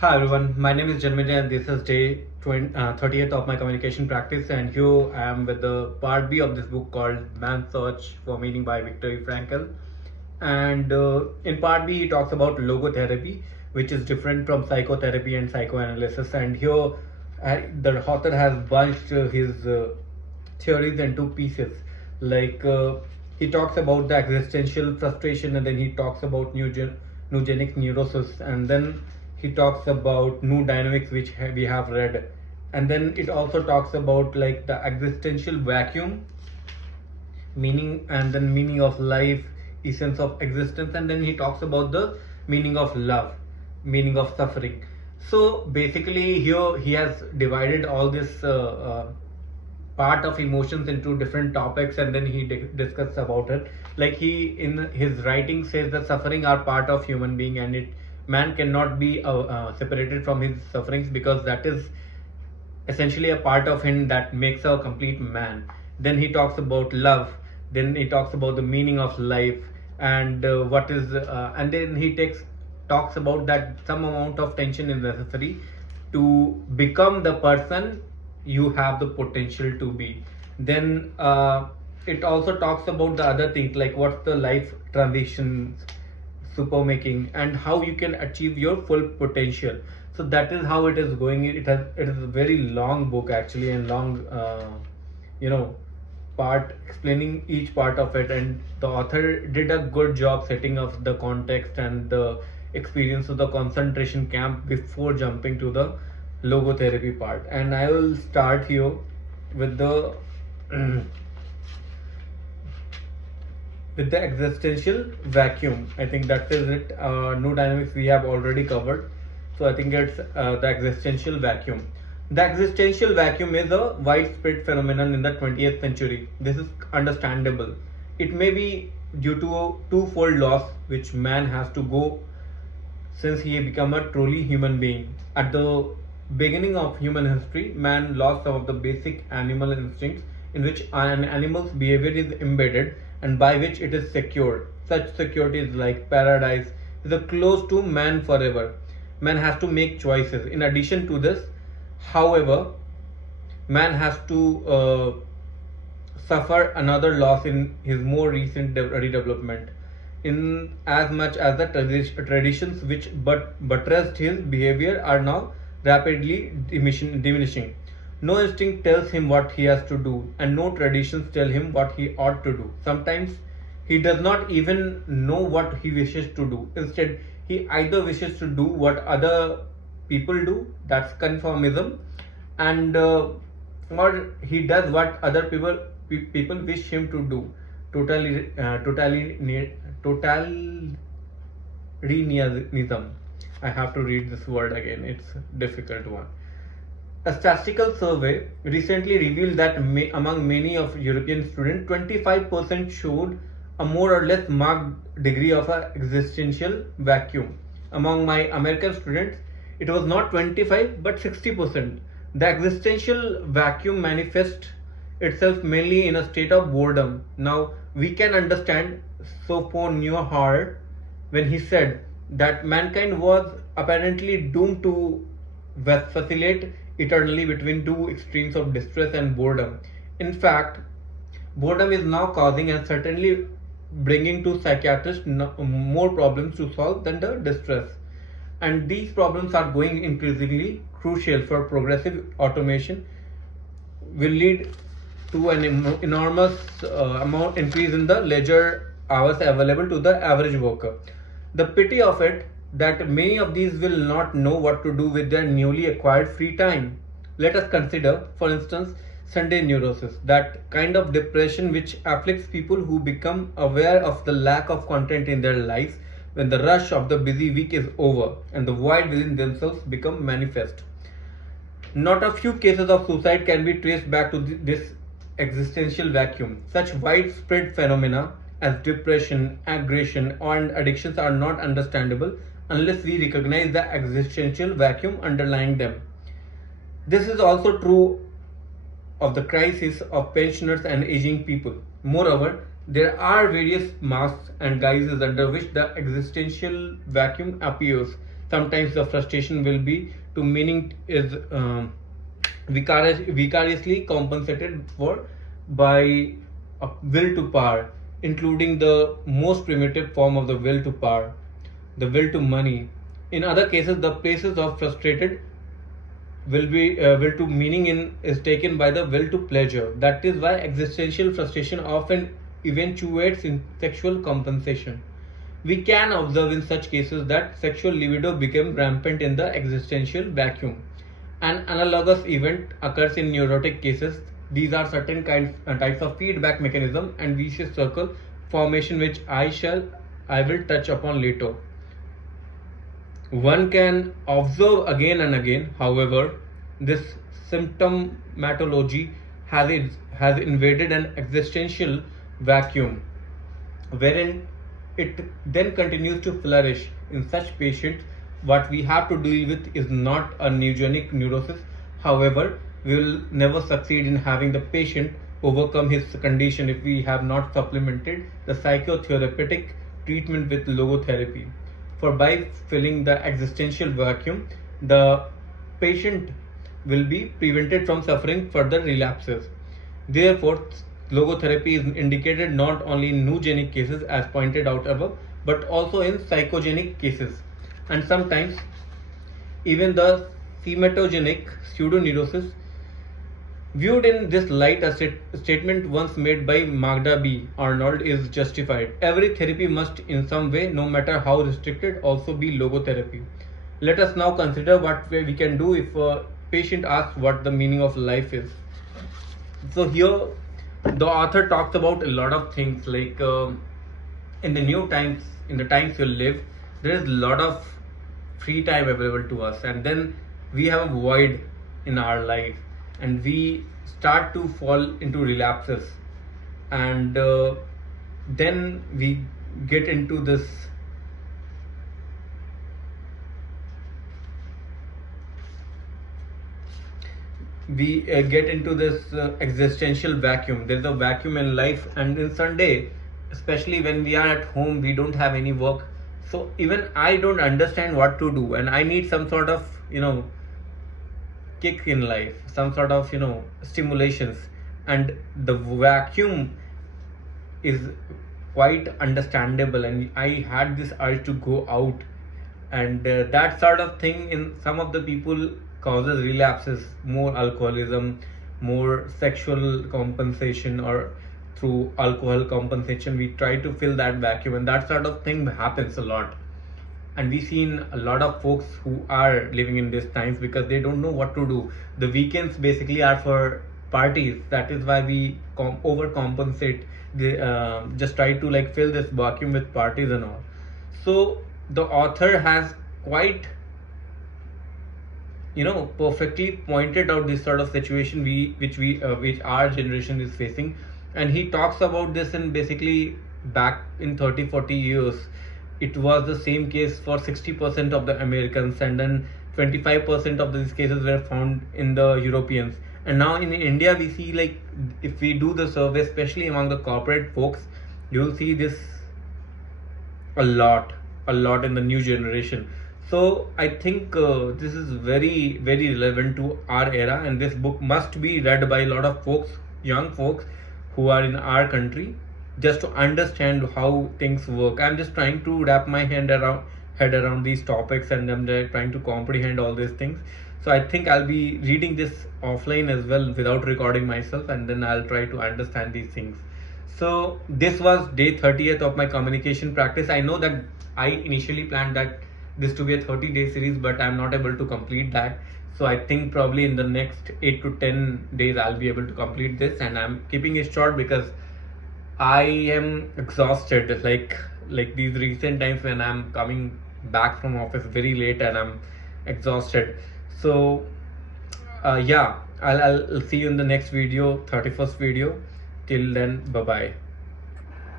Hi everyone, my name is Janmay and this is day 30th of my communication practice, and here I am with the part B of this book called Man's Search for Meaning by Viktor Frankl. And in part B he talks about logotherapy, which is different from psychotherapy and psychoanalysis, and here the author has bunched his theories into pieces. Like he talks about the existential frustration, and then he talks about neurogenic neurosis, and then he talks about new dynamics which we have read, and then it also talks about like the existential vacuum, meaning, and then meaning of life, essence of existence, and then he talks about the meaning of love, meaning of suffering. So basically here he has divided all this part of emotions into different topics, and then he discusses about it. Like he in his writing says that suffering are part of human being, and it man cannot be separated from his sufferings, because that is essentially a part of him that makes a complete man. Then he talks about love, then he talks about the meaning of life, and what is and then he talks about that some amount of tension is necessary to become the person you have the potential to be. Then it also talks about the other things, like what's the life transitions, super making, and how you can achieve your full potential. So that is how it is going. It is a very long book actually, and long you know part explaining each part of it, and the author did a good job setting up the context and the experience of the concentration camp before jumping to the logotherapy part. And I will start here with the with the existential vacuum. I think that is it. New dynamics we have already covered, so I think it's the existential vacuum. The existential vacuum is a widespread phenomenon in the 20th century. This is understandable. It may be due to a twofold loss which man has to go since he become a truly human being. At the beginning of human history, man lost some of the basic animal instincts in which an animal's behavior is embedded and by which it is secured. Such security is like paradise, is a close to man forever. Man has to make choices. In addition to this, however, man has to suffer another loss in his more recent redevelopment, in as much as the traditions which buttressed his behavior are now rapidly diminishing. No instinct tells him what he has to do, and no traditions tell him what he ought to do. Sometimes he does not even know what he wishes to do. Instead, he either wishes to do what other people do, that's conformism, and or he does what other people wish him to do, totalitarianism. I have to read this word again, it's a difficult one. A statistical survey recently revealed that among many of European students, 25% showed a more or less marked degree of an existential vacuum. Among my American students, it was not 25 but 60%. The existential vacuum manifests itself mainly in a state of boredom. Now, we can understand Schopenhauer when he said that mankind was apparently doomed to vacillate eternally between two extremes of distress and boredom. In fact, boredom is now causing and certainly bringing to psychiatrists more problems to solve than the distress. And these problems are going increasingly crucial for progressive automation will lead to an enormous amount increase in the leisure hours available to the average worker. The pity of it that many of these will not know what to do with their newly acquired free time. Let us consider, for instance, Sunday neurosis, that kind of depression which afflicts people who become aware of the lack of content in their lives when the rush of the busy week is over and the void within themselves become manifest. Not a few cases of suicide can be traced back to this existential vacuum. Such widespread phenomena as depression, aggression, and addictions are not understandable unless we recognize the existential vacuum underlying them. This is also true of the crisis of pensioners and aging people. Moreover, there are various masks and guises under which the existential vacuum appears. sometimes the frustration will be to meaning is vicariously compensated for by a will to power, including the most primitive form of the will to power, the will to money. In other cases, the places of frustrated will to meaning in is taken by the will to pleasure. That is why existential frustration often eventuates in sexual compensation. We can observe in such cases that sexual libido became rampant in the existential vacuum. An analogous event occurs in neurotic cases. These are certain types of feedback mechanism and vicious circle formation, which I will touch upon later. One can observe again and again, however, this symptomatology has invaded an existential vacuum, wherein it then continues to flourish. In such patients, what we have to deal with is not a neurogenic neurosis. However, we will never succeed in having the patient overcome his condition if we have not supplemented the psychotherapeutic treatment with logotherapy. For by filling the existential vacuum, the patient will be prevented from suffering further relapses. Therefore, logotherapy is indicated not only in neurogenic cases as pointed out above, but also in psychogenic cases. And sometimes even the hematogenic pseudoneurosis. Viewed in this light, a statement once made by Magda B. Arnold is justified. Every therapy must, in some way, no matter how restricted, also be logotherapy. Let us now consider what we can do if a patient asks what the meaning of life is. So here, the author talks about a lot of things like in the times we live, there is a lot of free time available to us, and then we have a void in our life, and we start to fall into relapses, and then we get into this existential vacuum. There's a vacuum in life, and in Sunday, especially when we are at home, we don't have any work, so even I don't understand what to do, and I need some sort of kick in life, some sort of stimulations, and the vacuum is quite understandable, and I had this urge to go out, and that sort of thing in some of the people causes relapses, more alcoholism, more sexual compensation, or through alcohol compensation we try to fill that vacuum, and that sort of thing happens a lot. And we've seen a lot of folks who are living in these times because they don't know what to do. The weekends basically are for parties. That is why we overcompensate. Just try to fill this vacuum with parties and all. So the author has quite perfectly pointed out this sort of situation which our generation is facing, and he talks about this in basically back in 30-40 years. It was the same case for 60% of the Americans, and then 25% of these cases were found in the Europeans. And now in India, we see if we do the survey, especially among the corporate folks, you will see this a lot in the new generation. So I think this is very, very relevant to our era, and this book must be read by a lot of folks, young folks who are in our country, just to understand how things work. I'm just trying to wrap my head around these topics, and I'm trying to comprehend all these things. So I think I'll be reading this offline as well without recording myself, and then I'll try to understand these things. So this was day 30th of my communication practice. I know that I initially planned that this to be a 30-day series, but I'm not able to complete that. So I think probably in the next 8 to 10 days I'll be able to complete this, and I'm keeping it short because I am exhausted. Like these recent times when I'm coming back from office very late and I'm exhausted. So yeah, I'll see you in the next video, 31st video. Till then, bye bye.